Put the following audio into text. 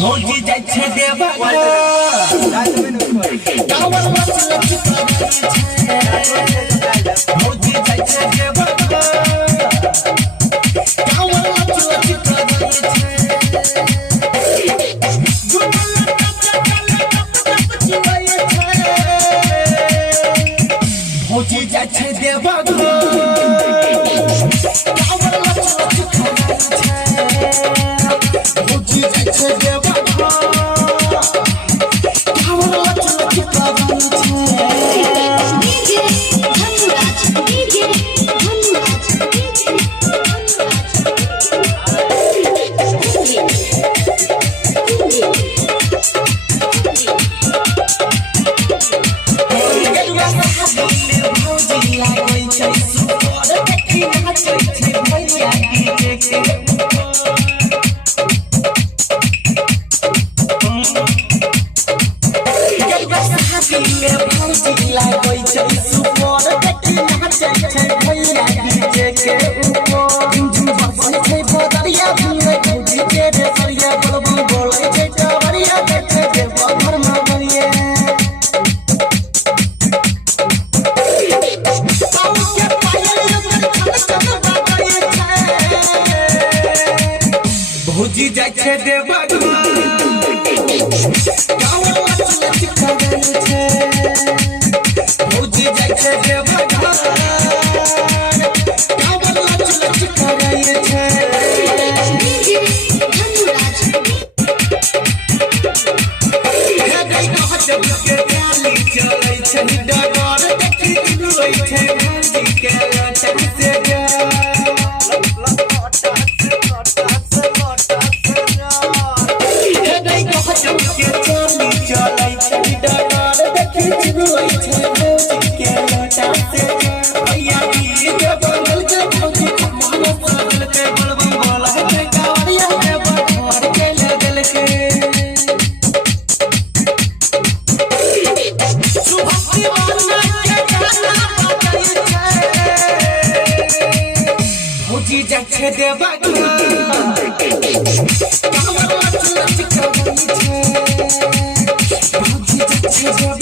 भौजी जाय छे देवा कावर मचल चिपा भौजी जाय छे देवा कावर मचल चिपा भौजी जाय छे देवा कावर मचल चिपा भौजी जाय छे देवा भौजी जाय छे देवा कावर मचल चिपा छे भौजी जाय छे देवा कावर मचल चिपा छे हे गई कहत के डाली चलै छे डगर देखि जुलै छे भौजी के लटक से भौजी जाय छे देवा कावर मचल चिपा भौजी जाय छे देवा